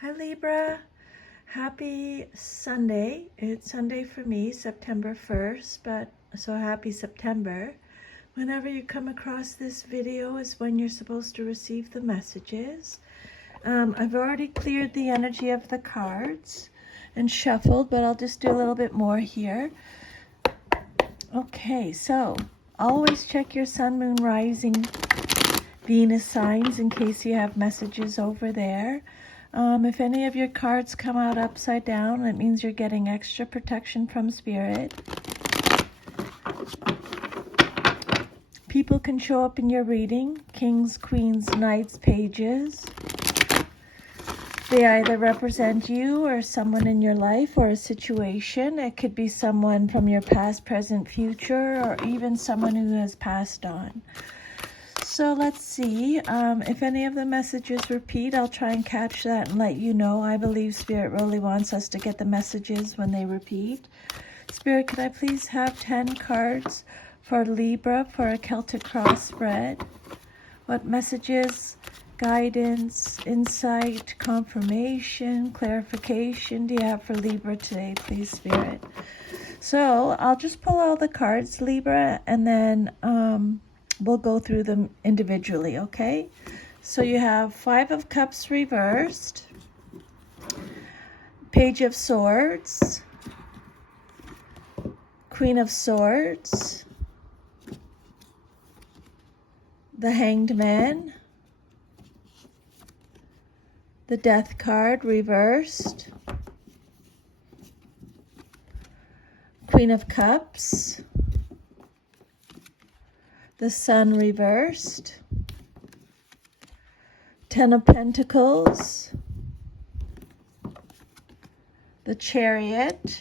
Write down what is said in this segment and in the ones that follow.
Hi Libra, happy Sunday. It's Sunday for me, September 1st, but so happy September. Whenever you come across this video is when you're supposed to receive the messages. I've already cleared the energy of the cards and shuffled, but I'll just do a little bit more here. Okay, so always check your sun, moon, rising, Venus signs in case you have messages over there. If any of your cards come out upside down, it means you're getting extra protection from Spirit. People can show up in your reading, kings, queens, knights, pages. They either represent you or someone in your life or a situation. It could be someone from your past, present, future, or even someone who has passed on. So let's see, if any of the messages repeat, I'll try and catch that and let you know. I believe Spirit really wants us to get the messages when they repeat. Spirit, could I please have 10 cards for Libra for a Celtic cross spread? What messages, guidance, insight, confirmation, clarification do you have for Libra today, please, Spirit? So I'll just pull all the cards, Libra, and then we'll go through them individually, okay? So you have Five of Cups reversed, Page of Swords, Queen of Swords, the Hanged Man, the Death card reversed, Queen of Cups, the Sun reversed, Ten of Pentacles, the Chariot,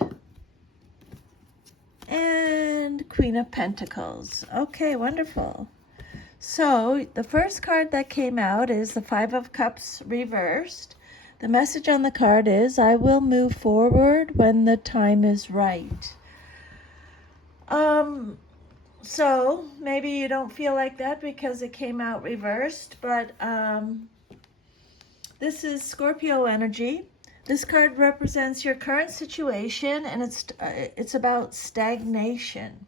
and Queen of Pentacles. Okay, wonderful. So the first card that came out is the Five of Cups reversed. The message on the card is, I will move forward when the time is right. So maybe you don't feel like that because it came out reversed, but this is Scorpio energy. This card represents your current situation, and it's about stagnation,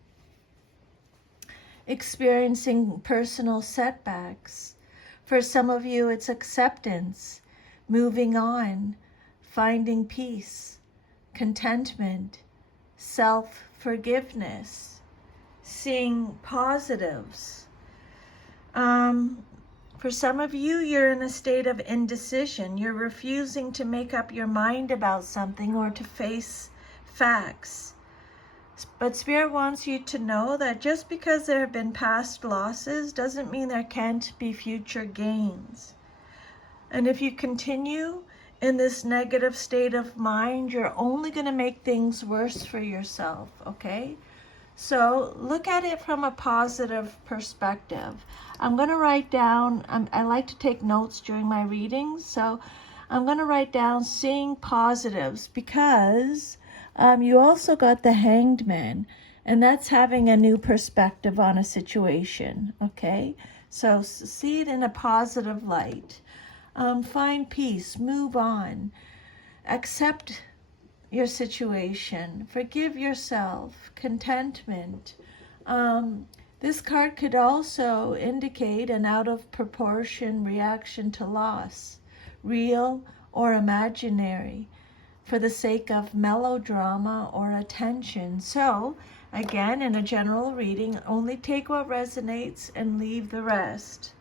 experiencing personal setbacks. For some of you, it's acceptance, moving on, finding peace, contentment, self-forgiveness, seeing positives. For some of you, you're in a state of indecision. You're refusing to make up your mind about something or to face facts. But Spirit wants you to know that just because there have been past losses doesn't mean there can't be future gains. And if you continue in this negative state of mind, you're only going to make things worse for yourself, okay? So look at it from a positive perspective. I'm going to write down, I like to take notes during my readings, so I'm going to write down seeing positives, because you also got the Hanged Man, and that's having a new perspective on a situation, okay? So see it in a positive light. Find peace, move on, accept your situation, forgive yourself, contentment. This card could also indicate an out of proportion reaction to loss, real or imaginary, for the sake of melodrama or attention. So again, in a general reading, only take what resonates and leave the rest.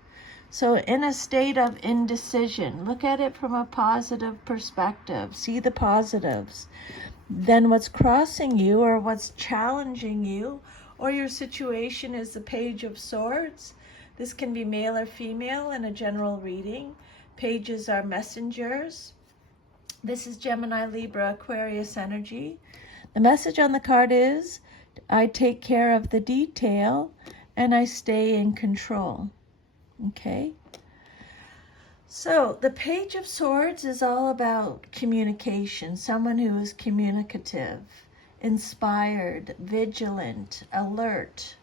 So in a state of indecision, look at it from a positive perspective. See the positives. Then what's crossing you or what's challenging you or your situation is the Page of Swords. This can be male or female in a general reading. Pages are messengers. This is Gemini, Libra, Aquarius energy. The message on the card is, I take care of the detail and I stay in control. Okay, so the Page of Swords is all about communication, someone who is communicative, inspired, vigilant, alert,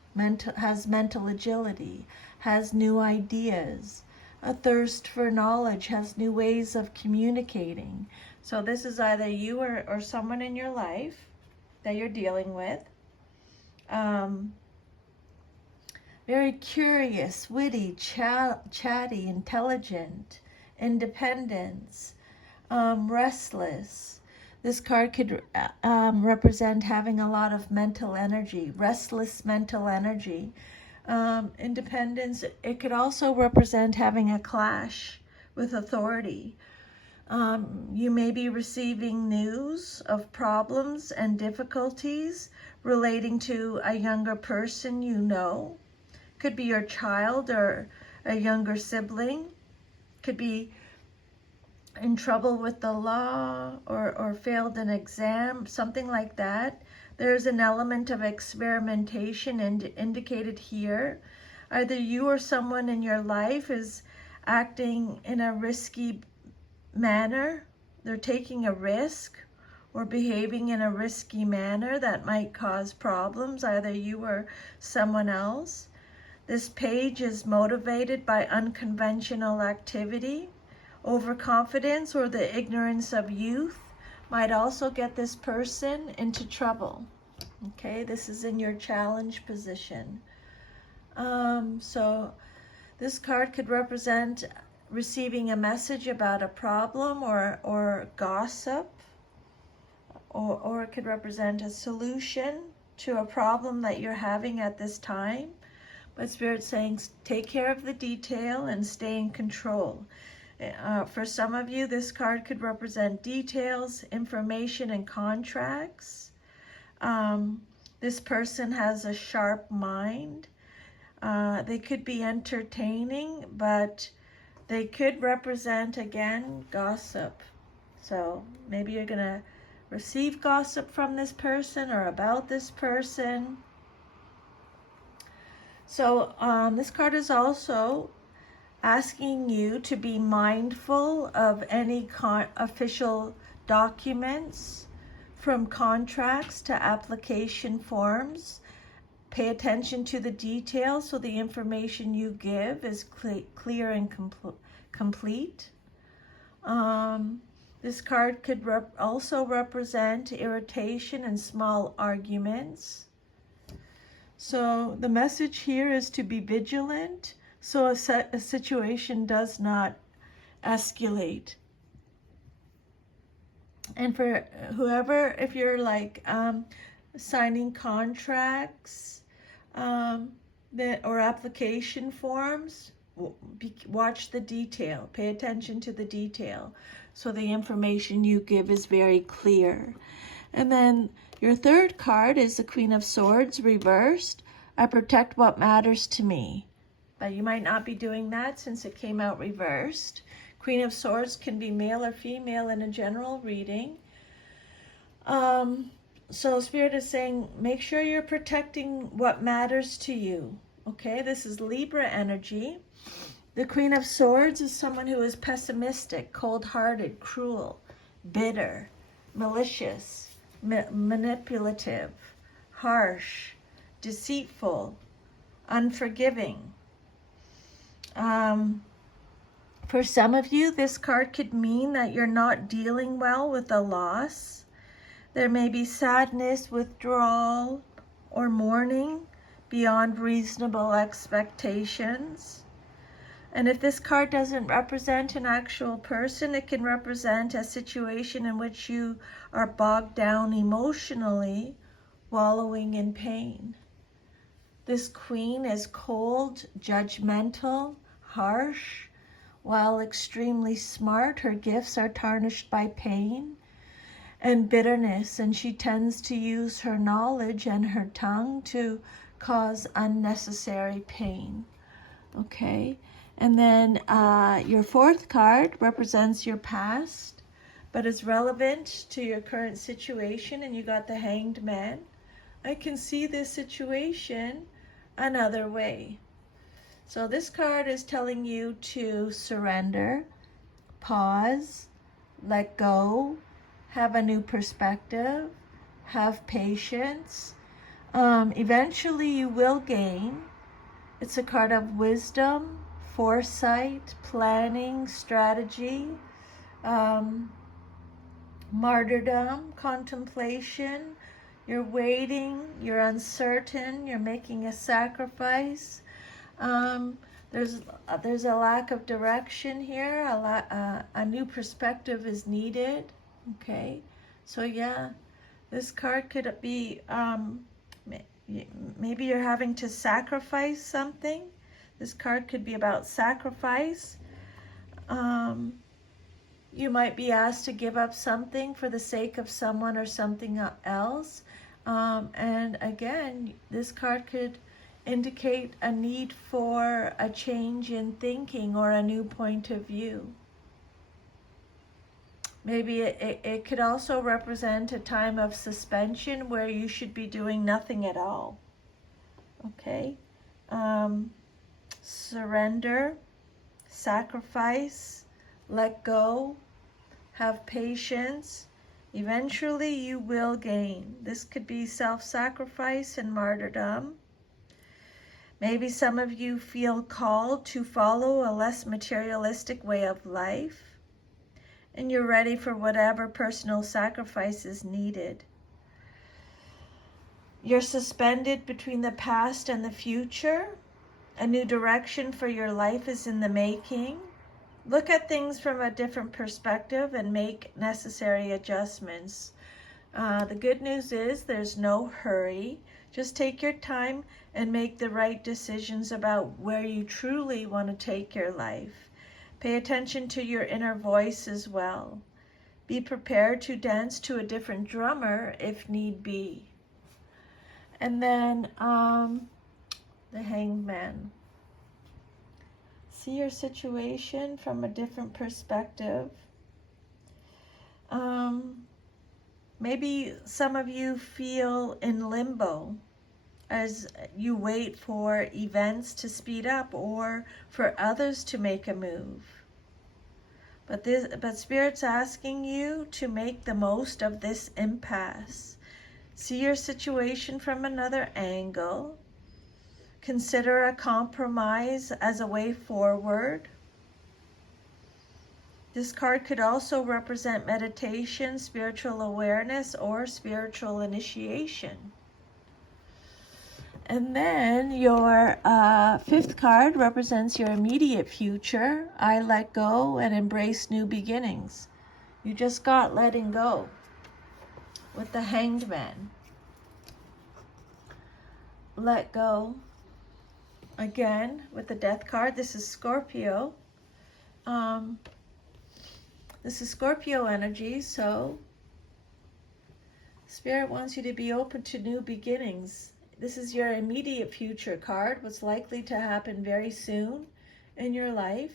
has mental agility, has new ideas, a thirst for knowledge, has new ways of communicating. So this is either you or someone in your life that you're dealing with. Very curious, witty, chatty, intelligent, independence, restless. This card could represent having a lot of mental energy, restless mental energy. Independence, it could also represent having a clash with authority. You may be receiving news of problems and difficulties relating to a younger person you know. Could be your child or a younger sibling. Could be in trouble with the law or failed an exam, something like that. There's an element of experimentation indicated here. Either you or someone in your life is acting in a risky manner. They're taking a risk or behaving in a risky manner that might cause problems, either you or someone else. This page is motivated by unconventional activity. Overconfidence or the ignorance of youth might also get this person into trouble. Okay, this is in your challenge position. So this card could represent receiving a message about a problem or gossip, or it could represent a solution to a problem that you're having at this time. But Spirit's saying take care of the detail and stay in control. For some of you, this card could represent details, information, and contracts. This person has a sharp mind. They could be entertaining, but they could represent, again, gossip. So maybe you're going to receive gossip from this person or about this person. So this card is also asking you to be mindful of any official documents, from contracts to application forms. Pay attention to the details so the information you give is clear and complete. This card could also represent irritation and small arguments. So the message here is to be vigilant so a situation does not escalate. And for whoever, if you're like signing contracts or application forms, watch the detail. Pay attention to the detail so the information you give is very clear. And then your third card is the Queen of Swords reversed. I protect what matters to me. But you might not be doing that since it came out reversed. Queen of Swords can be male or female in a general reading. So Spirit is saying, make sure you're protecting what matters to you. Okay, this is Libra energy. The Queen of Swords is someone who is pessimistic, cold-hearted, cruel, bitter, malicious, manipulative, harsh, deceitful, unforgiving. For some of you, this card could mean that you're not dealing well with a loss. There may be sadness, withdrawal, or mourning beyond reasonable expectations. And if this card doesn't represent an actual person, it can represent a situation in which you are bogged down emotionally, wallowing in pain. This queen is cold, judgmental, harsh. While extremely smart, her gifts are tarnished by pain and bitterness, and she tends to use her knowledge and her tongue to cause unnecessary pain. Okay, and then your fourth card represents your past, but is relevant to your current situation, and you got the Hanged Man. I can see this situation another way. So this card is telling you to surrender, pause, let go, have a new perspective, have patience. Eventually you will gain. It's a card of wisdom, foresight, planning, strategy, martyrdom, contemplation. You're waiting, you're uncertain, you're making a sacrifice. There's a lack of direction here. A new perspective is needed. Okay, so yeah, this card could be maybe you're having to sacrifice something. This card could be about sacrifice. You might be asked to give up something for the sake of someone or something else. And again, this card could indicate a need for a change in thinking or a new point of view. Maybe it could also represent a time of suspension where you should be doing nothing at all. Okay? Surrender, sacrifice, let go, have patience. Eventually you will gain. This could be self-sacrifice and martyrdom. Maybe some of you feel called to follow a less materialistic way of life, and you're ready for whatever personal sacrifice is needed. You're suspended between the past and the future. A new direction for your life is in the making. Look at things from a different perspective and make necessary adjustments. The good news is there's no hurry. Just take your time and make the right decisions about where you truly want to take your life. Pay attention to your inner voice as well. Be prepared to dance to a different drummer if need be. And then the Hanged Man. See your situation from a different perspective. Maybe some of you feel in limbo as you wait for events to speed up or for others to make a move. But Spirit's asking you to make the most of this impasse. See your situation from another angle. Consider a compromise as a way forward. This card could also represent meditation, spiritual awareness, or spiritual initiation. And then your fifth card represents your immediate future. I let go and embrace new beginnings. You just got letting go with the Hanged Man. Let go. Again, with the Death card, this is Scorpio. This is Scorpio energy, so Spirit wants you to be open to new beginnings. This is your immediate future card, what's likely to happen very soon in your life.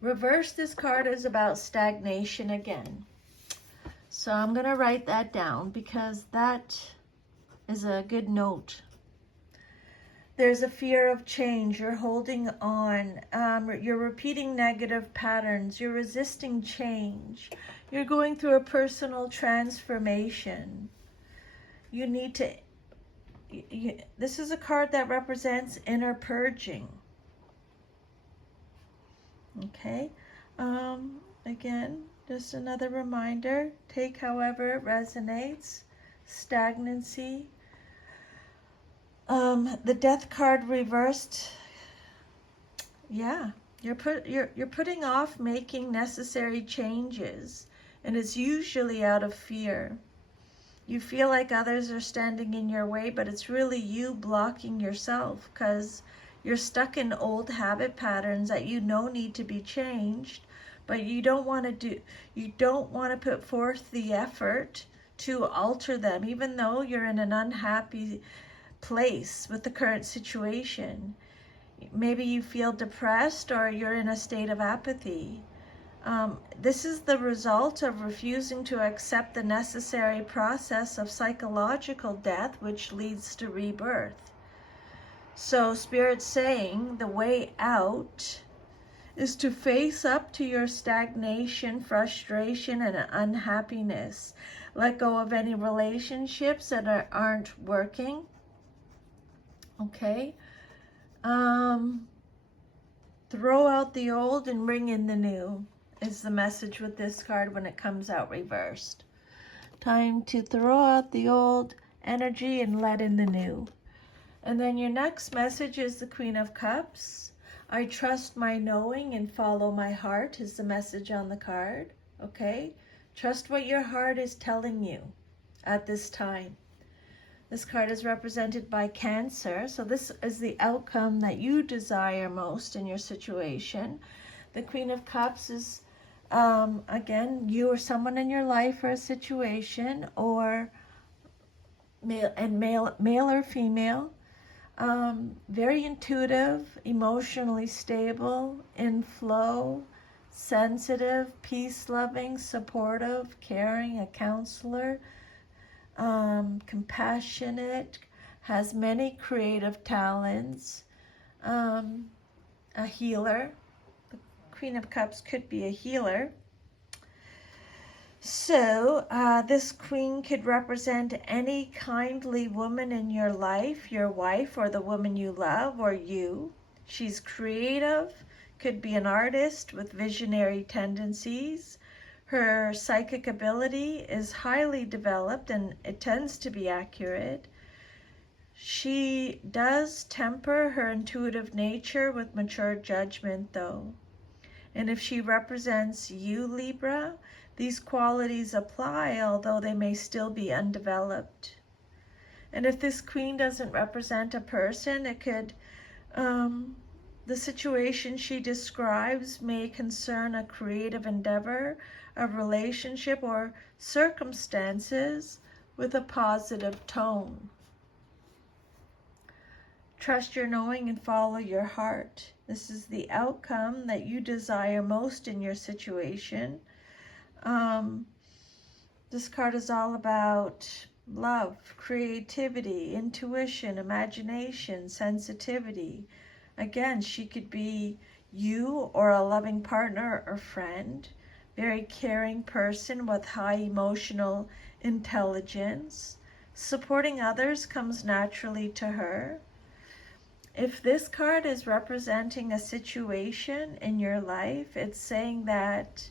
Reverse, this card is about stagnation again. So I'm going to write that down because that is a good note. There's a fear of change. You're holding on. You're repeating negative patterns. You're resisting change. You're going through a personal transformation. You need to... this is a card that represents inner purging. Okay. Again, just another reminder. Take however it resonates. Stagnancy. The Death card reversed. Yeah, you're putting off making necessary changes, and it's usually out of fear. You feel like others are standing in your way, but it's really you blocking yourself because you're stuck in old habit patterns that you know need to be changed, but you don't want to put forth the effort to alter them, even though you're in an unhappy place with the current situation. Maybe you feel depressed or you're in a state of apathy. This is the result of refusing to accept the necessary process of psychological death, which leads to rebirth. So Spirit's saying the way out is to face up to your stagnation, frustration, and unhappiness. Let go of any relationships that aren't working. Okay, Throw out the old and bring in the new is the message with this card when it comes out reversed. Time to throw out the old energy and let in the new. And then your next message is the Queen of Cups. I trust my knowing and follow my heart is the message on the card. Okay? Trust what your heart is telling you at this time. This card is represented by Cancer. So this is the outcome that you desire most in your situation. The Queen of Cups is, again, you or someone in your life or a situation, or male or female. Very intuitive, emotionally stable, in flow, sensitive, peace-loving, supportive, caring, a counselor, compassionate, has many creative talents, a healer. The Queen of Cups could be a healer. So this queen could represent any kindly woman in your life, your wife or the woman you love or you. She's creative, could be an artist with visionary tendencies. Her psychic ability is highly developed and it tends to be accurate. She does temper her intuitive nature with mature judgment though. And if she represents you, Libra, these qualities apply, although they may still be undeveloped. And if this queen doesn't represent a person, it could, the situation she describes may concern a creative endeavor, a relationship, or circumstances with a positive tone. Trust your knowing and follow your heart. This is the outcome that you desire most in your situation. This card is all about love, creativity, intuition, imagination, sensitivity. Again, she could be you or a loving partner or friend, very caring person with high emotional intelligence. Supporting others comes naturally to her. If this card is representing a situation in your life, it's saying that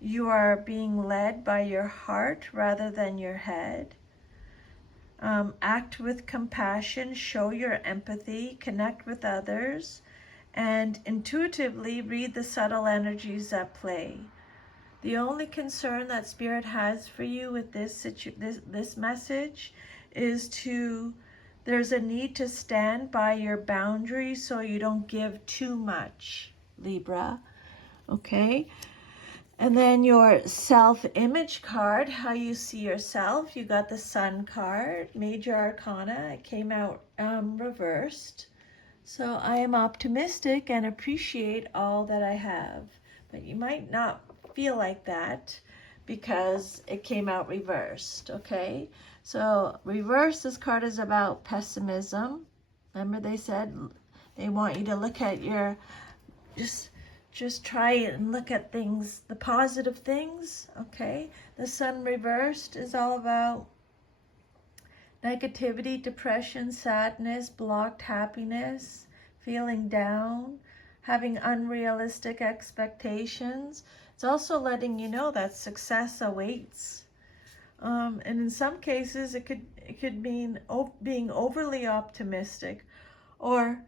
you are being led by your heart rather than your head. Act with compassion, show your empathy, connect with others, and intuitively read the subtle energies at play. The only concern that Spirit has for you with this message is there's a need to stand by your boundaries so you don't give too much, Libra. Okay? And then your self-image card, how you see yourself. You got the Sun card, Major Arcana. It came out reversed. So I am optimistic and appreciate all that I have. But you might not feel like that because it came out reversed, okay? So reverse, this card is about pessimism. Remember they said they want you to look at your, just try and look at things, the positive things, okay? The Sun reversed is all about negativity, depression, sadness, blocked happiness, feeling down, having unrealistic expectations. It's also letting you know that success awaits. And in some cases, it could mean being overly optimistic or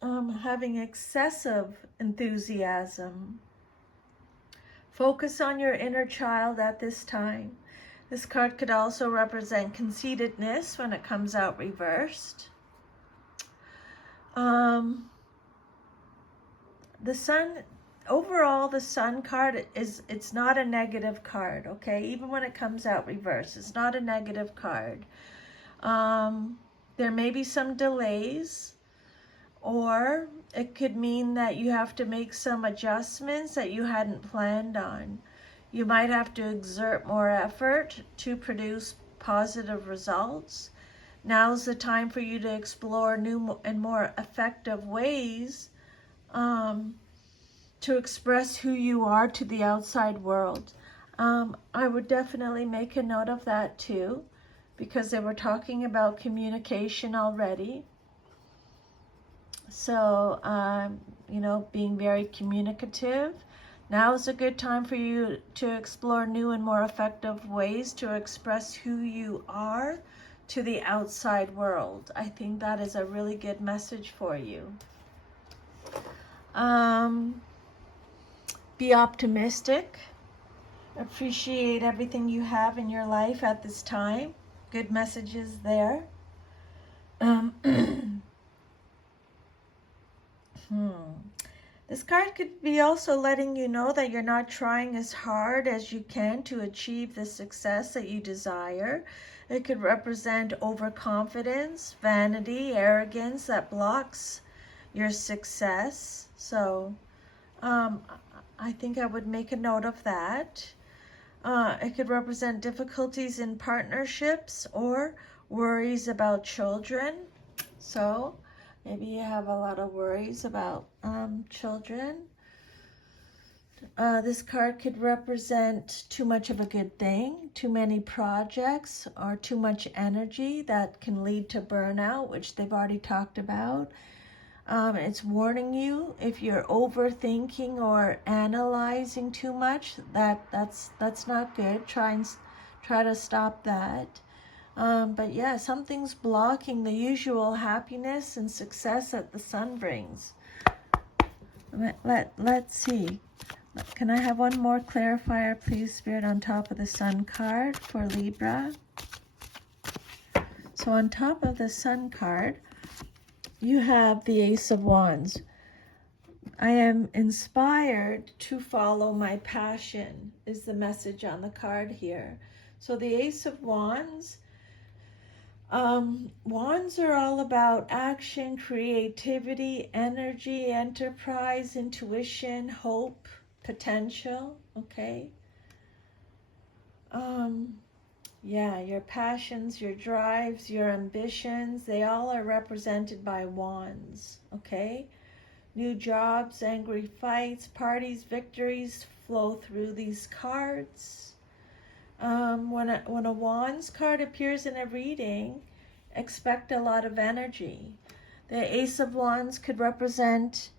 having excessive enthusiasm. Focus on your inner child at this time. This card could also represent conceitedness when it comes out reversed. The Sun, overall, the Sun card it's not a negative card, okay? Even when it comes out reversed, it's not a negative card. There may be some delays, or it could mean that you have to make some adjustments that you hadn't planned on. You might have to exert more effort to produce positive results. Now's the time for you to explore new and more effective ways to express who you are to the outside world. I would definitely make a note of that too, because they were talking about communication already. So, you know, being very communicative. Now is a good time for you to explore new and more effective ways to express who you are to the outside world. I think that is a really good message for you. Be optimistic. Appreciate everything you have in your life at this time. Good messages there. This card could be also letting you know that you're not trying as hard as you can to achieve the success that you desire. It could represent overconfidence, vanity, arrogance that blocks your success. So I think I would make a note of that. It could represent difficulties in partnerships or worries about children. So maybe you have a lot of worries about children. This card could represent too much of a good thing, too many projects, or too much energy that can lead to burnout, which they've already talked about. It's warning you if you're overthinking or analyzing too much, that's not good. Try to stop that. But yeah, something's blocking the usual happiness and success that the sun brings. Let's see. Can I have one more clarifier, please, Spirit, on top of the sun card for Libra? So on top of the sun card, you have the Ace of Wands. I am inspired to follow my passion is the message on the card here. So the Ace of Wands, wands are all about action, creativity, energy, enterprise, intuition, hope, potential, okay? Yeah, your passions, your drives, your ambitions, they all are represented by wands, okay? New jobs, angry fights, parties, victories flow through these cards. When a wands card appears in a reading, expect a lot of energy. The Ace of Wands could represent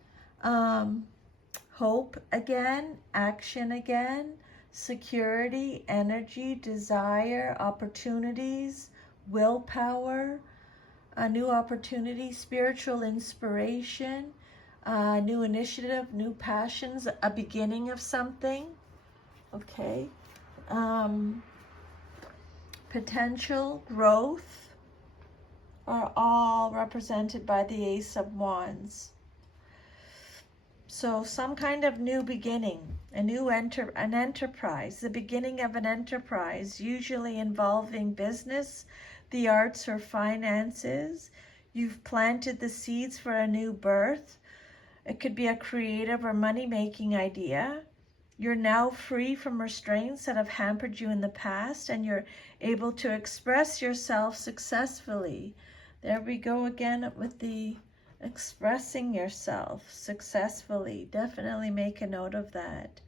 hope again, action again, security, energy, desire, opportunities, willpower, a new opportunity, spiritual inspiration, new initiative, new passions, a beginning of something, okay? Potential, growth are all represented by the Ace of Wands. So some kind of new beginning, an enterprise, the beginning of an enterprise, usually involving business, the arts, or finances. You've planted the seeds for a new birth. It could be a creative or money-making idea. You're now free from restraints that have hampered you in the past, and you're able to express yourself successfully. There we go again with the expressing yourself successfully. Definitely make a note of that.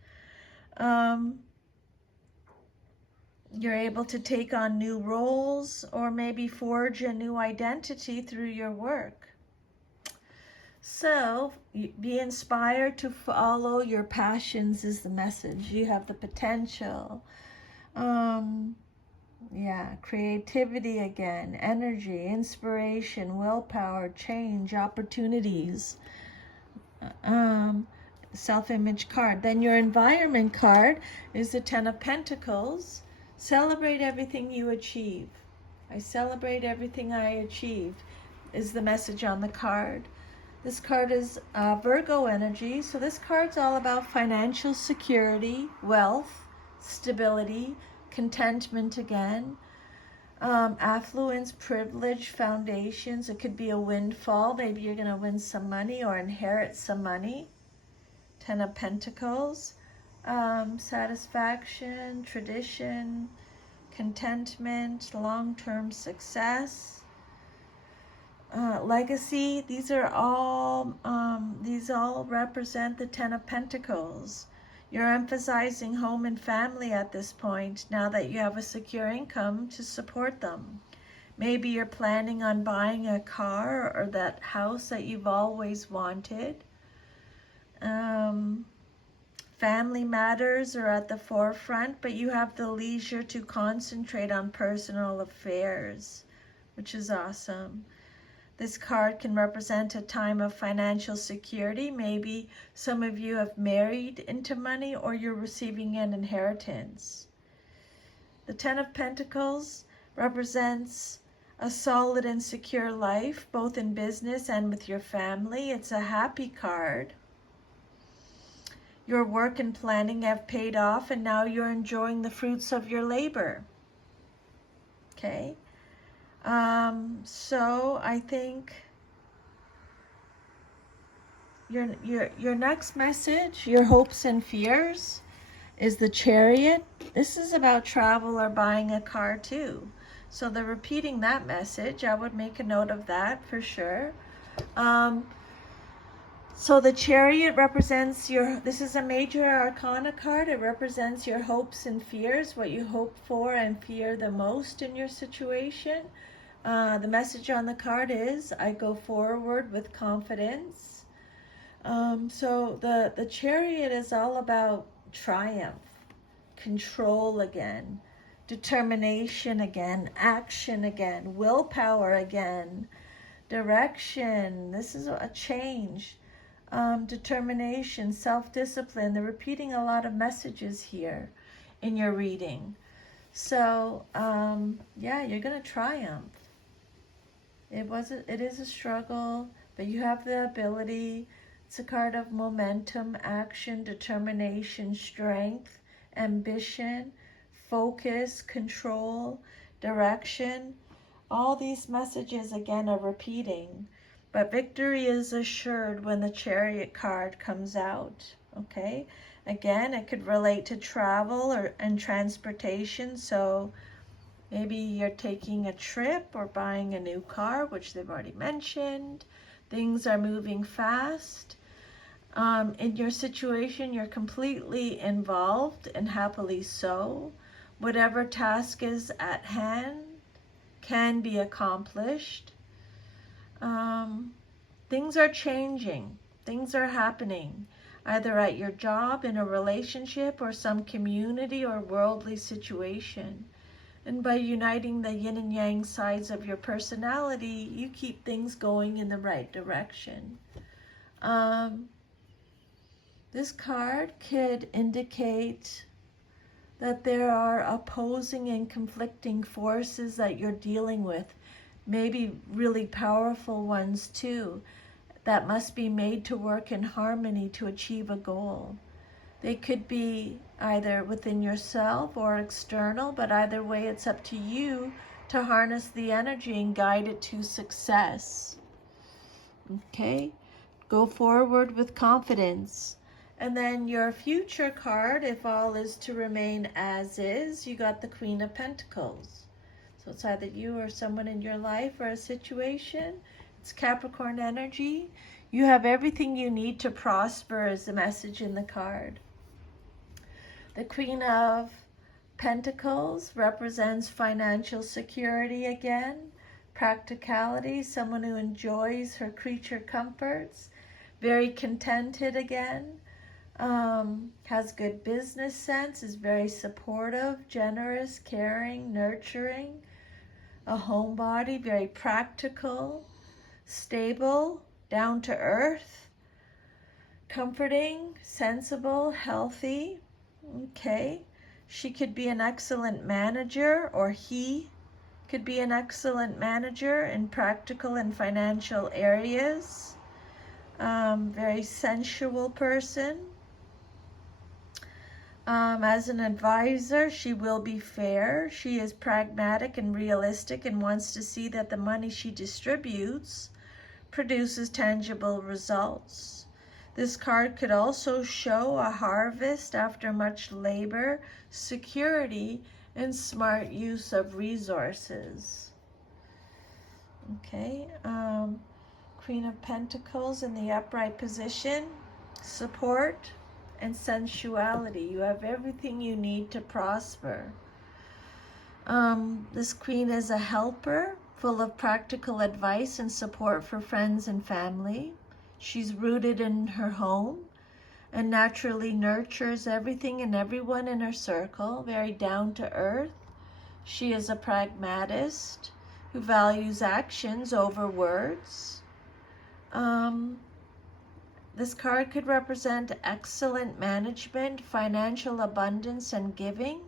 You're able to take on new roles or maybe forge a new identity through your work. So be inspired to follow your passions is the message. You have the potential. Yeah, creativity again, energy, inspiration, willpower, change, opportunities. Self-image card. Then your environment card is the Ten of Pentacles. Celebrate everything you achieve. I celebrate everything I achieve is the message on the card. This card is Virgo energy. So this card's all about financial security, wealth, stability, contentment again, affluence, privilege, foundations. It could be a windfall. Maybe you're going to win some money or inherit some money. Ten of Pentacles, satisfaction, tradition, contentment, long-term success, legacy. These all represent the Ten of Pentacles. You're emphasizing home and family at this point, now that you have a secure income to support them. Maybe you're planning on buying a car or that house that you've always wanted. Family matters are at the forefront, but you have the leisure to concentrate on personal affairs, which is awesome. This card can represent a time of financial security. Maybe some of you have married into money or you're receiving an inheritance. The Ten of Pentacles represents a solid and secure life, both in business and with your family. It's a happy card. Your work and planning have paid off, and now you're enjoying the fruits of your labor. Okay? So I think your next message, your hopes and fears, is the Chariot. This is about travel or buying a car too. So they're repeating that message. I would make a note of that for sure. So the Chariot represents this is a major arcana card. It represents your hopes and fears, what you hope for and fear the most in your situation. The message on the card is, I go forward with confidence. So the Chariot is all about triumph, control again, determination again, action again, willpower again, direction. This is a change. Determination, self-discipline. They're repeating a lot of messages here in your reading. So, yeah, you're going to triumph. It is a struggle, but you have the ability. It's a card of momentum, action, determination, strength, ambition, focus, control, direction. All these messages, again, are repeating. But victory is assured when the Chariot card comes out, okay? Again, it could relate to travel and transportation. So maybe you're taking a trip or buying a new car, which they've already mentioned. Things are moving fast. In your situation, you're completely involved, and happily so. Whatever task is at hand can be accomplished. Things are changing. Things are happening, either at your job, in a relationship, or some community or worldly situation. And by uniting the yin and yang sides of your personality, you keep things going in the right direction. This card could indicate that there are opposing and conflicting forces that you're dealing with, maybe really powerful ones too, that must be made to work in harmony to achieve a goal. They could be either within yourself or external, but either way, it's up to you to harness the energy and guide it to success. Okay? Go forward with confidence. And then your future card, if all is to remain as is, you got the Queen of Pentacles. So it's either you or someone in your life or a situation. It's Capricorn energy. You have everything you need to prosper, is the message in the card. The Queen of Pentacles represents financial security again, practicality, someone who enjoys her creature comforts, very contented again, has good business sense, is very supportive, generous, caring, nurturing, a homebody, very practical, stable, down to earth, comforting, sensible, healthy. Okay, she could be an excellent manager, or he could be an excellent manager in practical and financial areas. Very sensual person. As an advisor, she will be fair. She is pragmatic and realistic and wants to see that the money she distributes produces tangible results. This card could also show a harvest after much labor, security, and smart use of resources. Okay, Queen of Pentacles in the upright position, support and sensuality. You have everything you need to prosper. This queen is a helper. full of practical advice and support for friends and family. She's rooted in her home and naturally nurtures everything and everyone in her circle, very down to earth. She is a pragmatist who values actions over words. This card could represent excellent management, financial abundance, and giving.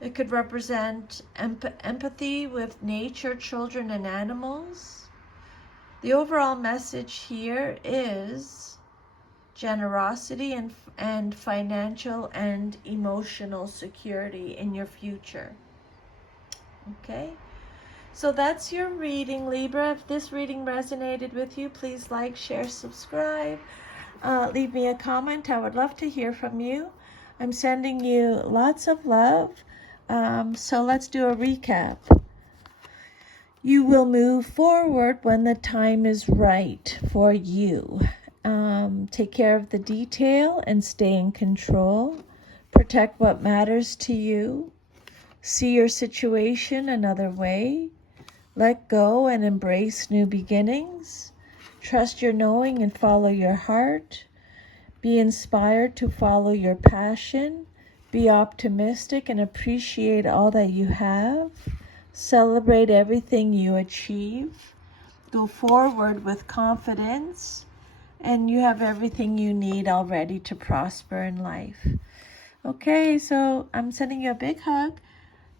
It could represent empathy with nature, children, and animals. The overall message here is generosity and financial and emotional security in your future. Okay? So that's your reading, Libra. If this reading resonated with you, please like, share, subscribe. Leave me a comment. I would love to hear from you. I'm sending you lots of love. So let's do a recap. You will move forward when the time is right for you. Take care of the detail and stay in control. Protect what matters to you. See your situation another way. Let go and embrace new beginnings. Trust your knowing and follow your heart. Be inspired to follow your passion. Be optimistic and appreciate all that you have. Celebrate everything you achieve. Go forward with confidence. And you have everything you need already to prosper in life. Okay, so I'm sending you a big hug.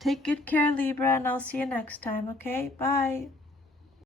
Take good care, Libra, and I'll see you next time, okay? Bye.